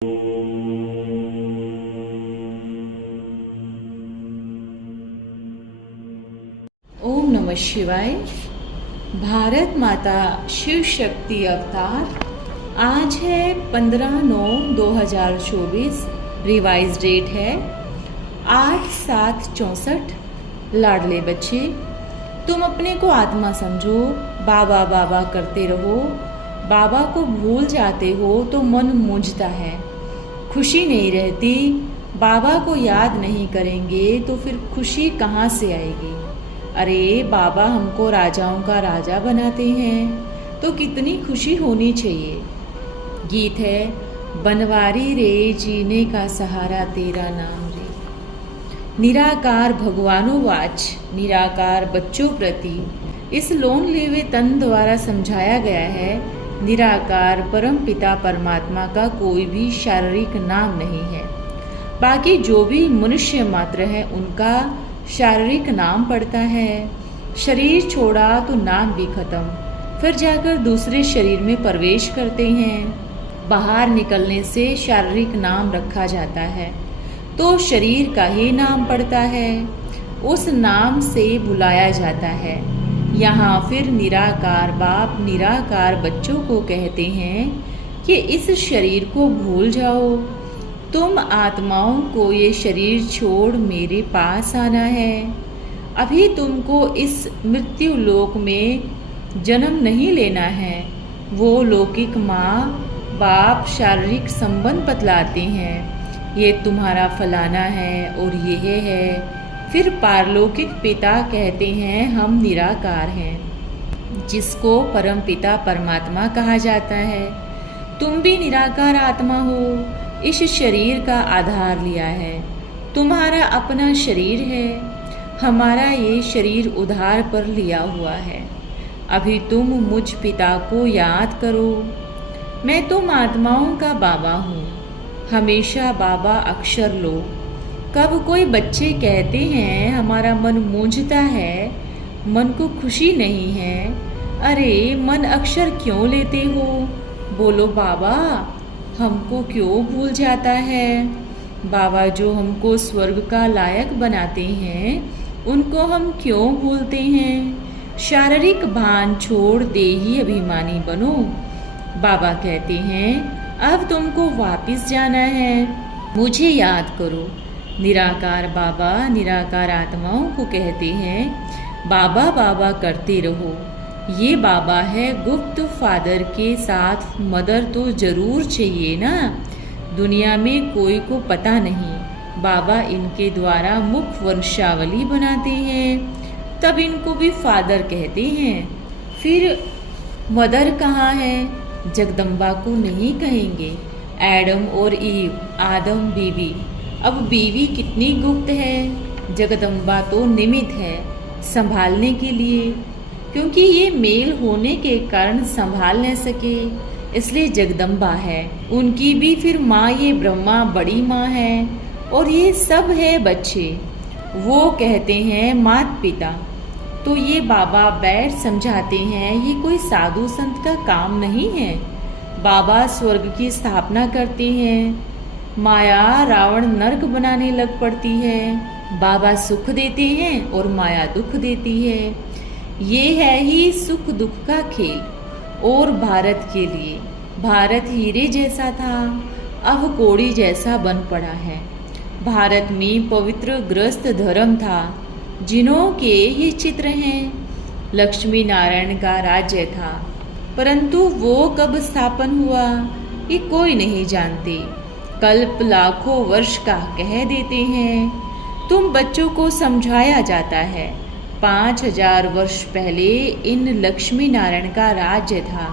ओम नमः शिवाय। भारत माता शिव शक्ति अवतार। आज है 15/9/2024। रिवाइज डेट है 8/7/64। लाडले बच्चे, तुम अपने को आत्मा समझो, बाबा बाबा करते रहो। बाबा को भूल जाते हो तो मन मूंझता है, खुशी नहीं रहती। बाबा को याद नहीं करेंगे तो फिर खुशी कहाँ से आएगी। अरे बाबा हमको राजाओं का राजा बनाते हैं तो कितनी खुशी होनी चाहिए। गीत है, बनवारी रे जीने का सहारा तेरा नाम रे। निराकार भगवानुवाच, निराकार बच्चों प्रति इस लोन लेवे तन द्वारा समझाया गया है। निराकार परम पिता परमात्मा का कोई भी शारीरिक नाम नहीं है। बाकी जो भी मनुष्य मात्र है उनका शारीरिक नाम पड़ता है। शरीर छोड़ा तो नाम भी खत्म, फिर जाकर दूसरे शरीर में प्रवेश करते हैं। बाहर निकलने से शारीरिक नाम रखा जाता है तो शरीर का ही नाम पड़ता है, उस नाम से बुलाया जाता है। यहाँ फिर निराकार बाप निराकार बच्चों को कहते हैं कि इस शरीर को भूल जाओ। तुम आत्माओं को ये शरीर छोड़ मेरे पास आना है। अभी तुमको इस मृत्यु लोक में जन्म नहीं लेना है। वो लौकिक माँ बाप शारीरिक संबंध बतलाते हैं, ये तुम्हारा फलाना है और यह है। फिर पारलौकिक पिता कहते हैं हम निराकार हैं, जिसको परम पिता परमात्मा कहा जाता है। तुम भी निराकार आत्मा हो, इस शरीर का आधार लिया है। तुम्हारा अपना शरीर है, हमारा ये शरीर उधार पर लिया हुआ है। अभी तुम मुझ पिता को याद करो। मैं तुम आत्माओं का बाबा हूँ, हमेशा बाबा अक्षर लो। कब कोई बच्चे कहते हैं हमारा मन मूंझता है, मन को खुशी नहीं है। अरे मन अक्षर क्यों लेते हो? बोलो बाबा हमको क्यों भूल जाता है। बाबा जो हमको स्वर्ग का लायक बनाते हैं उनको हम क्यों भूलते हैं। शारीरिक भान छोड़ देही अभिमानी बनो। बाबा कहते हैं अब तुमको वापस जाना है, मुझे याद करो। निराकार बाबा निराकार आत्माओं को कहते हैं बाबा बाबा करते रहो। ये बाबा है गुप्त फादर के साथ मदर तो जरूर चाहिए ना। दुनिया में कोई को पता नहीं। बाबा इनके द्वारा मुख वंशावली बनाते हैं, तब इनको भी फादर कहते हैं। फिर मदर कहाँ है? जगदम्बा को नहीं कहेंगे। एडम और ईव, आदम बीवी। अब बीवी कितनी गुप्त है, जगदम्बा तो निमित्त है संभालने के लिए, क्योंकि ये मेल होने के कारण संभाल न सके, इसलिए जगदम्बा है। उनकी भी फिर माँ ये ब्रह्मा बड़ी माँ है और ये सब है बच्चे, वो कहते हैं माता पिता। तो ये बाबा बैठ समझाते हैं ये कोई साधु संत का काम नहीं है। बाबा स्वर्ग की स्थापना करते हैं, माया रावण नरक बनाने लग पड़ती है। बाबा सुख देते हैं और माया दुख देती है। ये है ही सुख दुख का खेल। और भारत के लिए, भारत हीरे जैसा था, अब कोड़ी जैसा बन पड़ा है। भारत में पवित्र ग्रस्त धर्म था, जिन्हों के ये चित्र हैं। लक्ष्मी नारायण का राज्य था, परंतु वो कब स्थापन हुआ ये कोई नहीं जानते। कल्प लाखों वर्ष का कह देते हैं। तुम बच्चों को समझाया जाता है 5000 वर्ष पहले इन लक्ष्मी नारायण का राज्य था।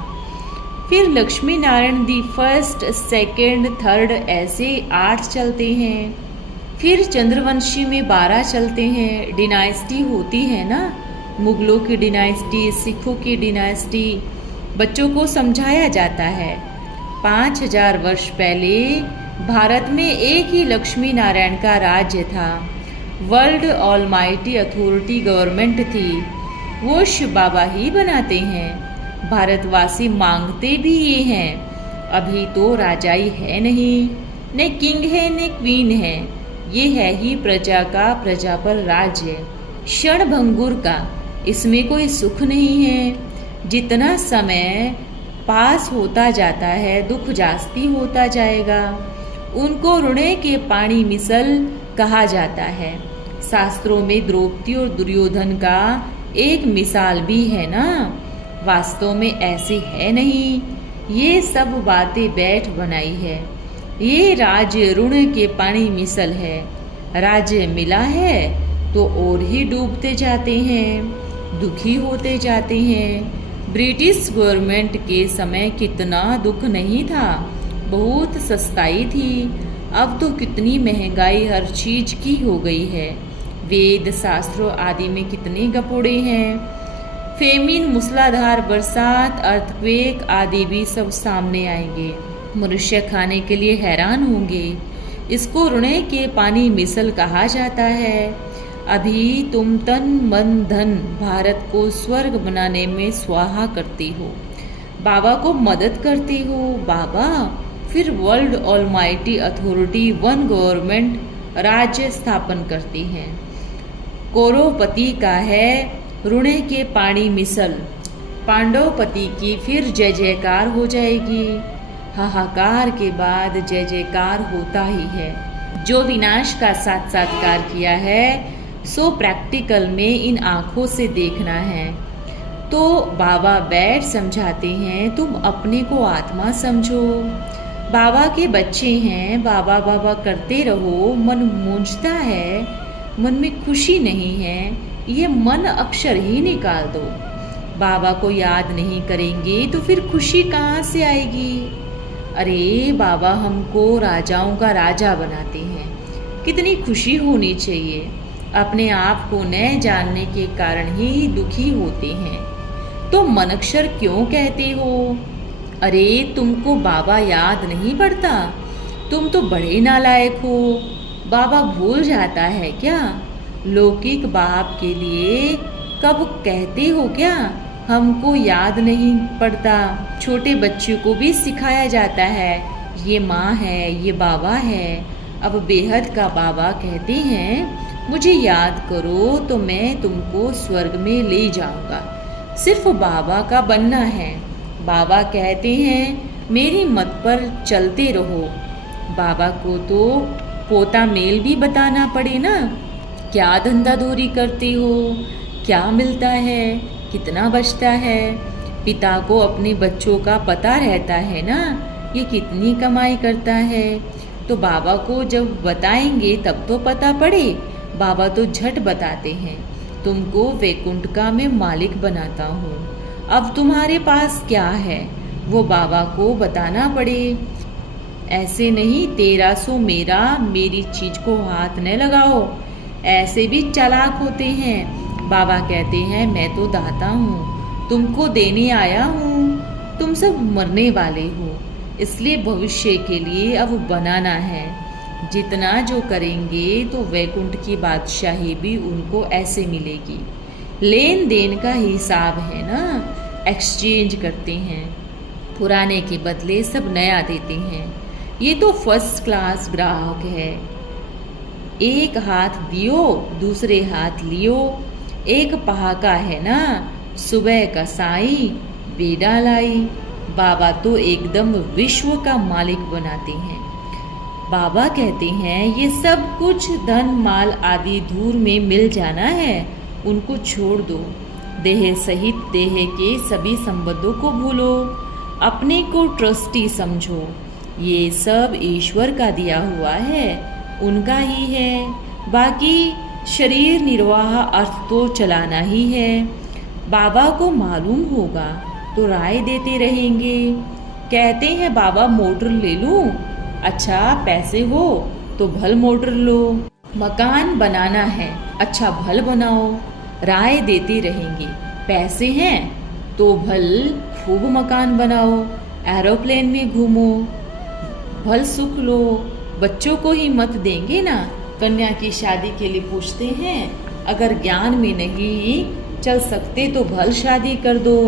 फिर Lakshmi Narayan the first second third ऐसे 8 चलते हैं। फिर चंद्रवंशी में 12 चलते हैं। डिनाइस्टी होती है ना, मुगलों की डिनाइस्टी, सिखों की डिनाइस्टी। बच्चों को समझाया जाता है 5000 वर्ष पहले भारत में एक ही लक्ष्मी नारायण का राज्य था। वर्ल्ड ऑलमाइटी अथॉरिटी गवर्नमेंट थी, वो शिव बाबा ही बनाते हैं। भारतवासी मांगते भी ये हैं अभी तो राजाई है नहीं, न किंग है न क्वीन है, ये है ही प्रजा का प्रजा पर राज्य, क्षण भंगुर का, इसमें कोई सुख नहीं है। जितना समय पास होता जाता है दुख जास्ती होता जाएगा। उनको रुणे के पानी मिसल कहा जाता है। शास्त्रों में द्रौपदी और दुर्योधन का एक मिसाल भी है ना। वास्तव में ऐसे है नहीं, ये सब बातें बैठ बनाई है। ये राज्य ऋण के पानी मिसल है। राज्य मिला है तो और ही डूबते जाते हैं, दुखी होते जाते हैं। ब्रिटिश गवर्नमेंट के समय कितना दुख नहीं था, बहुत सस्ताई थी। अब तो कितनी महंगाई हर चीज की हो गई है। वेद शास्त्रों आदि में कितने गपोड़े हैं। फेमिन, मूसलाधार बरसात, अर्थक्वेक आदि भी सब सामने आएंगे। मनुष्य खाने के लिए हैरान होंगे। इसको रुणे के पानी मिसल कहा जाता है। अभी तुम तन मन धन भारत को स्वर्ग बनाने में स्वाहा करती हो, बाबा को मदद करती हो। बाबा फिर world almighty authority one government राज्य स्थापन करती हैं। कौरवपति का है रुणे के पानी मिसल, पांडवपति की फिर जय जयकार हो जाएगी। हाहाकार के बाद जय जयकार होता ही है। जो विनाश का साक्षात्कार किया है सो प्रैक्टिकल में इन आंखों से देखना है। तो बाबा बैठ समझाते हैं, तुम अपने को आत्मा समझो, बाबा के बच्चे हैं, बाबा बाबा करते रहो। मन मूंझता है, मन में खुशी नहीं है, ये मन अक्षर ही निकाल दो। बाबा को याद नहीं करेंगे तो फिर खुशी कहाँ से आएगी। अरे बाबा हमको राजाओं का राजा बनाते हैं, कितनी खुशी होनी चाहिए। अपने आप को न जानने के कारण ही दुखी होते हैं। तो मन अक्षर क्यों कहते हो? अरे तुमको बाबा याद नहीं पड़ता? तुम तो बड़े नालायक हो। बाबा भूल जाता है क्या? लौकिक बाप के लिए कब कहते हो क्या हमको याद नहीं पड़ता? छोटे बच्चों को भी सिखाया जाता है, ये माँ है, ये बाबा है। अब बेहद का बाबा कहते हैं, मुझे याद करो तो मैं तुमको स्वर्ग में ले जाऊंगा। सिर्फ बाबा का बनना है। बाबा कहते हैं मेरी मत पर चलते रहो। बाबा को तो पोता मेल भी बताना पड़े ना। क्या धंधाधोरी करते हो, क्या मिलता है, कितना बचता है। पिता को अपने बच्चों का पता रहता है ना, ये कितनी कमाई करता है। तो बाबा को जब बताएंगे तब तो पता पड़े। बाबा तो झट बताते हैं, तुमको वैकुंठ का मैं मालिक बनाता हूँ। अब तुम्हारे पास क्या है वो बाबा को बताना पड़े। ऐसे नहीं तेरा सो मेरा, मेरी चीज को हाथ न लगाओ। ऐसे भी चालाक होते हैं। बाबा कहते हैं मैं तो दाता हूँ, तुमको देने आया हूँ। तुम सब मरने वाले हो, इसलिए भविष्य के लिए अब बनाना है। जितना जो करेंगे तो वैकुंठ की बादशाही भी उनको ऐसे मिलेगी। लेन देन का हिसाब है ना, एक्सचेंज करते हैं। पुराने के बदले सब नया देते हैं। ये तो फर्स्ट क्लास ग्राहक है। एक हाथ दियो दूसरे हाथ लियो। एक पहाका है ना, सुबह का साई बेड़ा लाई। बाबा तो एकदम विश्व का मालिक बनाते हैं। बाबा कहते हैं ये सब कुछ धन माल आदि धूल में मिल जाना है, उनको छोड़ दो। देह सहित देह के सभी संबंधों को भूलो, अपने को ट्रस्टी समझो। ये सब ईश्वर का दिया हुआ है, उनका ही है। बाकी शरीर निर्वाह अर्थ तो चलाना ही है। बाबा को मालूम होगा तो राय देते रहेंगे। कहते हैं बाबा मोटर ले लूं? अच्छा पैसे हो तो भल मोटर लो। मकान बनाना है, अच्छा भल बनाओ। राय देते रहेंगे। पैसे हैं तो भल खूब मकान बनाओ, एरोप्लेन में घूमो, भल सुख लो। बच्चों को ही मत देंगे ना। कन्या की शादी के लिए पूछते हैं, अगर ज्ञान में नहीं चल सकते तो भल शादी कर दो।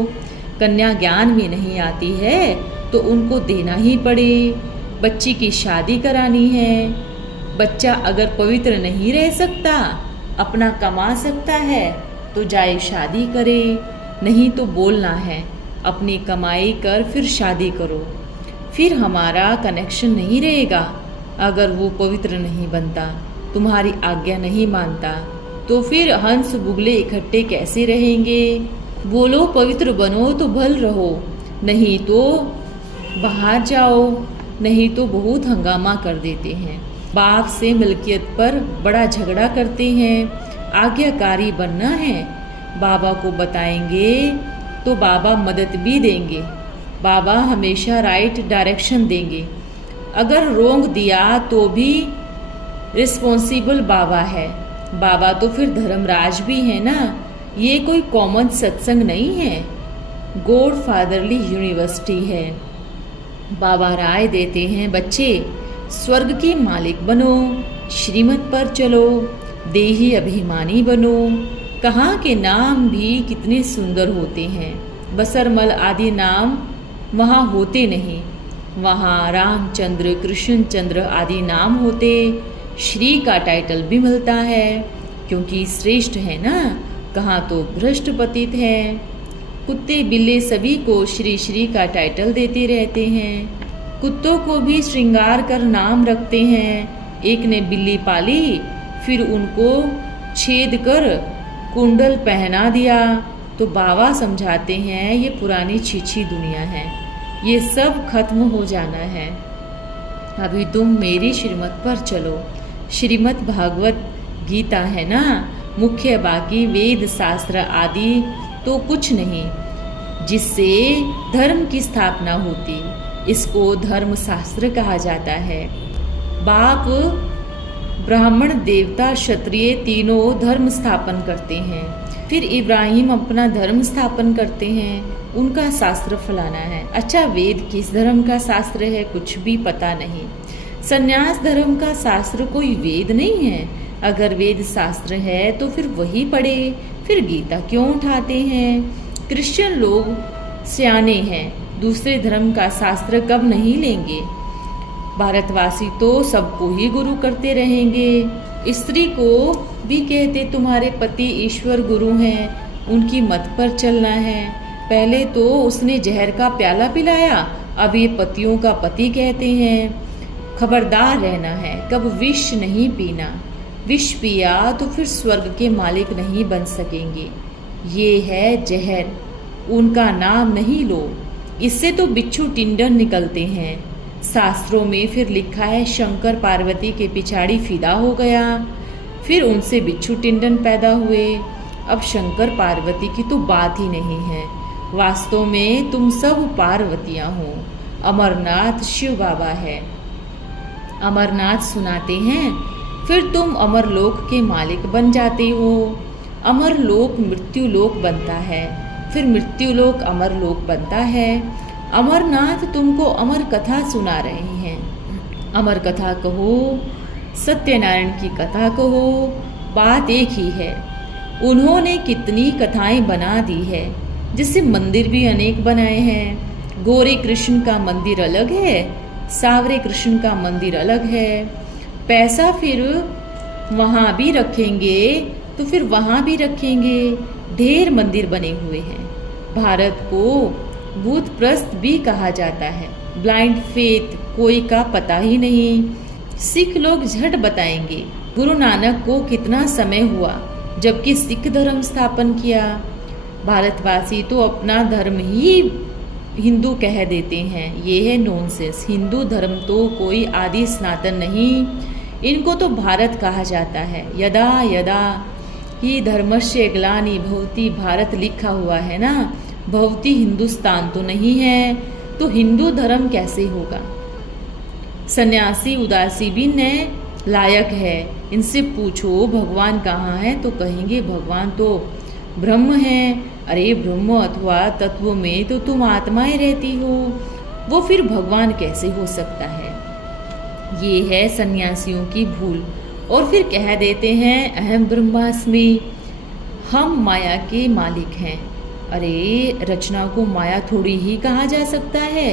कन्या ज्ञान में नहीं आती है तो उनको देना ही पड़े। बच्ची की शादी करानी है, बच्चा अगर पवित्र नहीं रह सकता, अपना कमा सकता है तो जाए शादी करे, नहीं तो बोलना है अपनी कमाई कर फिर शादी करो। फिर हमारा कनेक्शन नहीं रहेगा। अगर वो पवित्र नहीं बनता, तुम्हारी आज्ञा नहीं मानता, तो फिर हंस बुगले इकट्ठे कैसे रहेंगे? बोलो पवित्र बनो तो भल रहो, नहीं तो बाहर जाओ, नहीं तो बहुत हंगामा कर देते हैं। बाप से मिल्कियत पर बड़ा झगड़ा करते हैं। आज्ञाकारी बनना है, बाबा को बताएंगे तो बाबा मदद भी देंगे। बाबा हमेशा राइट डायरेक्शन देंगे। अगर रोंग दिया तो भी रिस्पॉन्सिबल बाबा है। बाबा तो फिर धर्मराज भी है ना, ये कोई कॉमन सत्संग नहीं है, गॉड फादरली यूनिवर्सिटी है। बाबा राय देते हैं, बच्चे स्वर्ग के मालिक बनो, श्रीमत पर चलो, देही अभिमानी बनो। कहाँ के नाम भी कितने सुंदर होते हैं। बसरमल आदि नाम वहाँ होते नहीं, वहाँ रामचंद्र, कृष्णचंद्र आदि नाम होते। श्री का टाइटल भी मिलता है क्योंकि श्रेष्ठ है ना, कहाँ तो भ्रष्ट पतित है। कुत्ते बिल्ले सभी को श्री श्री का टाइटल देते रहते हैं। कुत्तों को भी श्रृंगार कर नाम रखते हैं। एक ने बिल्ली पाली, फिर उनको छेद कर कुंडल पहना दिया। तो बाबा समझाते हैं ये पुरानी छीछी दुनिया है, ये सब खत्म हो जाना है। अभी तुम मेरी श्रीमत पर चलो। श्रीमद् भागवत गीता है ना मुख्य, बाकी वेद शास्त्र आदि तो कुछ नहीं जिससे धर्म की स्थापना होती। इसको धर्म शास्त्र कहा जाता है। बाप ब्राह्मण, देवता, क्षत्रिय तीनों धर्म स्थापन करते हैं। फिर इब्राहिम अपना धर्म स्थापन करते हैं, उनका शास्त्र फलाना है। अच्छा, वेद किस धर्म का शास्त्र है कुछ भी पता नहीं। संन्यास धर्म का शास्त्र कोई वेद नहीं है। अगर वेद शास्त्र है तो फिर वही पढ़े, फिर गीता क्यों उठाते हैं? क्रिश्चियन लोग सियाने हैं, दूसरे धर्म का शास्त्र कब नहीं लेंगे। भारतवासी तो सबको ही गुरु करते रहेंगे। स्त्री को भी कहते तुम्हारे पति ईश्वर गुरु हैं, उनकी मत पर चलना है। पहले तो उसने जहर का प्याला पिलाया, अब ये पतियों का पति कहते हैं। खबरदार रहना है, कब विष नहीं पीना। विष पिया तो फिर स्वर्ग के मालिक नहीं बन सकेंगे। ये है जहर, उनका नाम नहीं लो, इससे तो बिच्छू टिंडन निकलते हैं। शास्त्रों में फिर लिखा है शंकर पार्वती के पिछाड़ी फिदा हो गया, फिर उनसे बिच्छू टिंडन पैदा हुए। अब शंकर पार्वती की तो बात ही नहीं है। वास्तव में तुम सब पार्वतियां हो। अमरनाथ शिव बाबा है। अमरनाथ सुनाते हैं, फिर तुम अमरलोक के मालिक बन जाते हो। अमरलोक मृत्युलोक बनता है, फिर मृत्युलोक अमरलोक बनता है। अमरनाथ तुमको अमर कथा सुना रहे हैं। अमर कथा कहो, सत्यनारायण की कथा कहो, बात एक ही है। उन्होंने कितनी कथाएं बना दी है, जिससे मंदिर भी अनेक बनाए हैं। गोरे कृष्ण का मंदिर अलग है, सावरे कृष्ण का मंदिर अलग है। पैसा फिर वहाँ भी रखेंगे तो फिर वहाँ भी रखेंगे। ढेर मंदिर बने हुए हैं। भारत को भूत प्रस्त भी कहा जाता है। ब्लाइंड फेथ कोई का पता ही नहीं। सिख लोग झट बताएंगे गुरु नानक को कितना समय हुआ जबकि सिख धर्म स्थापन किया। भारतवासी तो अपना धर्म ही हिंदू कह देते हैं, ये है नॉनसेंस। हिंदू धर्म तो कोई आदि सनातन नहीं, इनको तो भारत कहा जाता है। यदा यदा ही धर्मस्य ग्लानि भवति भारत लिखा हुआ है ना, भवति हिंदुस्तान तो नहीं है, तो हिंदू धर्म कैसे होगा। सन्यासी उदासी भी न लायक है। इनसे पूछो भगवान कहाँ है तो कहेंगे भगवान तो ब्रह्म है। अरे ब्रह्म अथवा तत्व में तो तुम आत्माएं रहती हो, वो फिर भगवान कैसे हो सकता है। ये है सन्यासियों की भूल। और फिर कह देते हैं अहम ब्रह्मास्मि, हम माया के मालिक हैं। अरे रचना को माया थोड़ी ही कहा जा सकता है।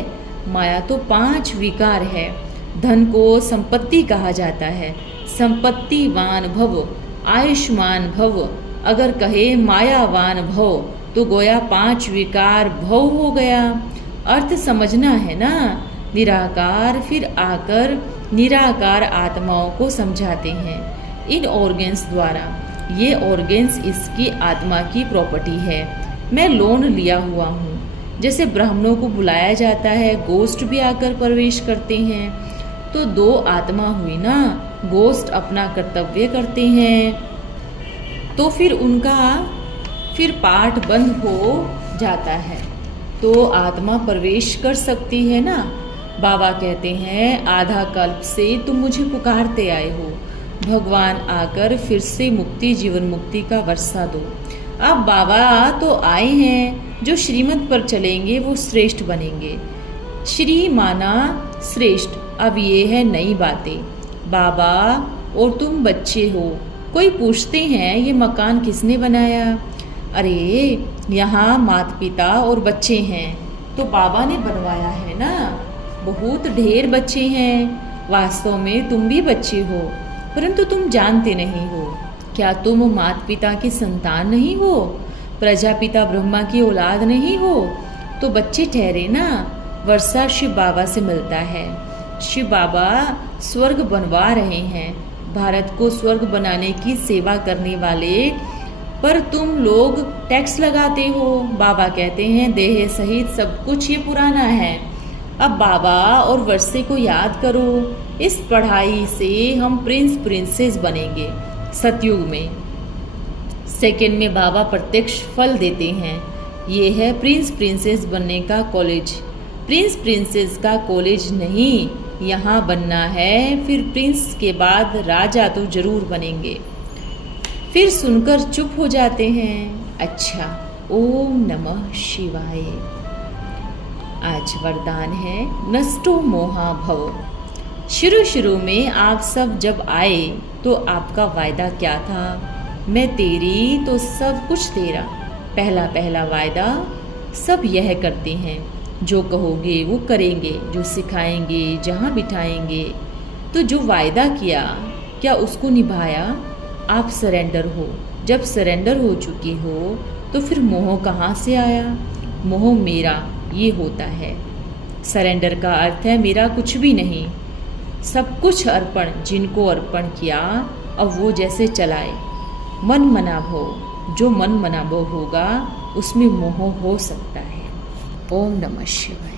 माया तो 5 विकार है। धन को संपत्ति कहा जाता है। संपत्तिवान भव, आयुष्मान भव। अगर कहे मायावान भव तो गोया 5 विकार भव हो गया। अर्थ समझना है ना। निराकार फिर आकर निराकार आत्माओं को समझाते हैं इन ऑर्गेन्स द्वारा। ये ऑर्गेन्स इसकी आत्मा की प्रॉपर्टी है। मैं लोन लिया हुआ हूँ। जैसे ब्राह्मणों को बुलाया जाता है, गोस्ट भी आकर प्रवेश करते हैं, तो 2 आत्मा हुई ना। गोस्ट अपना कर्तव्य करते हैं तो फिर उनका पाठ बंद हो जाता है तो आत्मा प्रवेश कर सकती है ना। बाबा कहते हैं आधा कल्प से तुम मुझे पुकारते आए हो, भगवान आकर फिर से मुक्ति, जीवन मुक्ति का वर्षा दो। अब बाबा तो आए हैं, जो श्रीमत पर चलेंगे वो श्रेष्ठ बनेंगे। श्री माना श्रेष्ठ। अब ये है नई बातें। बाबा और तुम बच्चे हो। कोई पूछते हैं ये मकान किसने बनाया? अरे यहाँ माता पिता और बच्चे हैं तो बाबा ने बनवाया है ना। बहुत ढेर बच्चे हैं। वास्तव में तुम भी बच्चे हो, परंतु तुम जानते नहीं हो। क्या तुम माता पिता की संतान नहीं हो? प्रजापिता ब्रह्मा की औलाद नहीं हो? तो बच्चे ठहरे ना। वर्षा शिव बाबा से मिलता है। शिव बाबा स्वर्ग बनवा रहे हैं, भारत को स्वर्ग बनाने की सेवा करने वाले। पर तुम लोग टैक्स लगाते हो। बाबा कहते हैं देह सहित सब कुछ ये पुराना है। अब बाबा और वर्षे को याद करो। इस पढ़ाई से हम प्रिंस प्रिंसेस बनेंगे सतयुग में। सेकंड में बाबा प्रत्यक्ष फल देते हैं। ये है प्रिंस प्रिंसेस बनने का कॉलेज। प्रिंस प्रिंसेस का कॉलेज नहीं, यहाँ बनना है। फिर प्रिंस के बाद राजा तो जरूर बनेंगे। फिर सुनकर चुप हो जाते हैं। अच्छा, ओम नमः शिवाय। आज वरदान है नष्टो मोहा भव। शुरू में आप सब जब आए तो आपका वायदा क्या था? मैं तेरी तो सब कुछ तेरा। पहला वायदा सब यह करते हैं, जो कहोगे वो करेंगे, जो सिखाएंगे, जहाँ बिठाएंगे। तो जो वायदा किया क्या उसको निभाया? आप सरेंडर हो। जब सरेंडर हो चुकी हो तो फिर मोह कहाँ से आया? मोह मेरा ये होता है। सरेंडर का अर्थ है मेरा कुछ भी नहीं, सब कुछ अर्पण। जिनको अर्पण किया अब वो जैसे चलाए। मन मना भव। जो मन मना भव होगा उसमें मोह हो सकता है। ओम नमः शिवाय।